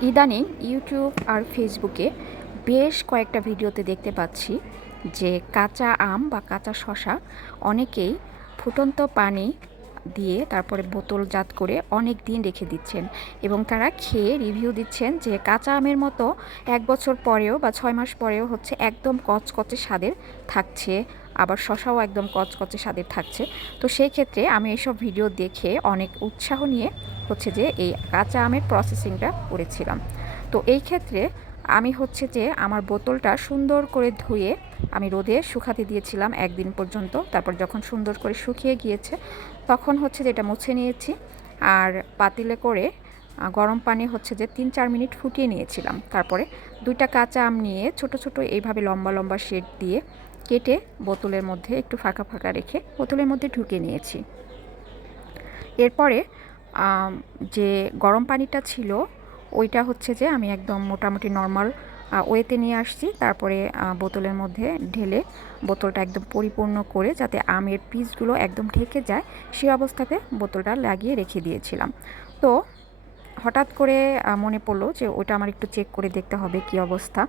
ইদানিং ইউটিউব আর ফেসবুকে বেশ কয়েকটা ভিডিওতে দেখতে পাচ্ছি যে কাঁচা আম বা কাঁচা শশা অনেকেই ফুটন্ত পানি দিয়ে তারপরে বোতলজাত করে অনেক দিন রেখে দিচ্ছেন এবং তারা খেয়ে রিভিউ দিচ্ছেন যে কাঁচা আমের মতো এক বছর পরেও বা ছয় মাস পরেও হচ্ছে একদম কচকচে স্বাদের থাকছে। আবার শশাও একদম কচকচে স্বাদের থাকছে। তো সেই ক্ষেত্রে আমি এইসব ভিডিও দেখে অনেক উৎসাহ নিয়ে হচ্ছে যে এই কাঁচা আমের প্রসেসিংটা করেছিলাম। তো এই ক্ষেত্রে আমি হচ্ছে যে আমার বোতলটা সুন্দর করে ধুয়ে আমি রোদে শুকাতে দিয়েছিলাম একদিন পর্যন্ত। তারপর যখন সুন্দর করে শুকিয়ে গিয়েছে, তখন হচ্ছে যে এটা মুছে নিয়েছি। আর পাতিলে করে গরম পানি হচ্ছে যে তিন চার মিনিট ফুটিয়ে নিয়েছিলাম। তারপরে দুইটা কাঁচা আম নিয়ে ছোট ছোট এইভাবে লম্বা লম্বা শেড দিয়ে কেটে বোতলের মধ্যে একটু ফাঁকা ফাঁকা রেখে বোতলের মধ্যে ঢুকে নিয়েছি। এরপরে যে গরম পানিটা ছিল, ওইটা হচ্ছে যে আমি একদম মোটামুটি নর্মাল ওয়েতে নিয়ে আসছি। তারপরে বোতলের মধ্যে ঢেলে বোতলটা একদম পরিপূর্ণ করে যাতে আমের পিসগুলো একদম ঢেকে যায় সেই অবস্থাতে বোতলটা লাগিয়ে রেখে দিয়েছিলাম। তো, হঠাৎ করে মনে পড়ল যে ওটা আমার একটু চেক করে দেখতে হবে কি অবস্থা।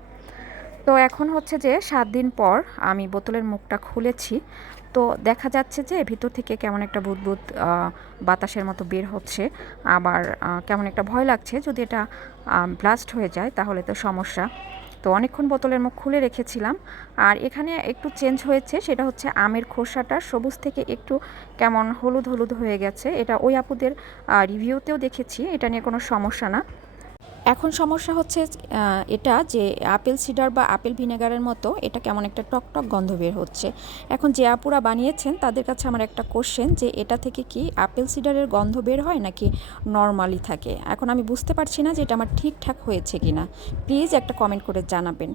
তো এখন হচ্ছে যে সাত দিন পর আমি বোতলের মুখটা খুলেছি। তো দেখা যাচ্ছে যে ভিতর থেকে কেমন একটা বুদবুদ বাতাসের মতো বের হচ্ছে। আবার কেমন একটা ভয় লাগছে। যদি এটা ব্লাস্ট হয়ে যায় তাহলে তো সমস্যা। তো অনেকক্ষণ বোতলের মুখ খুলে রেখেছিলাম। আর এখানে একটু চেঞ্জ হয়েছে, সেটা হচ্ছে আমের খোসাটা সবুজ থেকে একটু কেমন হলুদ হলুদ হয়ে গেছে। এটা ওই আপুদের রিভিউতেও দেখেছি। এটা নিয়ে কোনো সমস্যা না। এখন সমস্যা হচ্ছে এটা যে আপেল সিডার বা আপেল ভিনেগারের মতো এটা কেমন একটা টকটক গন্ধ বের হচ্ছে। এখন যে আপুরা বানিয়েছেন, তাদের কাছে আমার একটা কোশ্চেন যে এটা থেকে কি আপেল সিডারের গন্ধ বের হয় নাকি নর্মালি থাকে? এখন আমি বুঝতে পারছি না যে এটা আমার ঠিকঠাক হয়েছে কি না প্লিজ একটা কমেন্ট করে জানাবেন।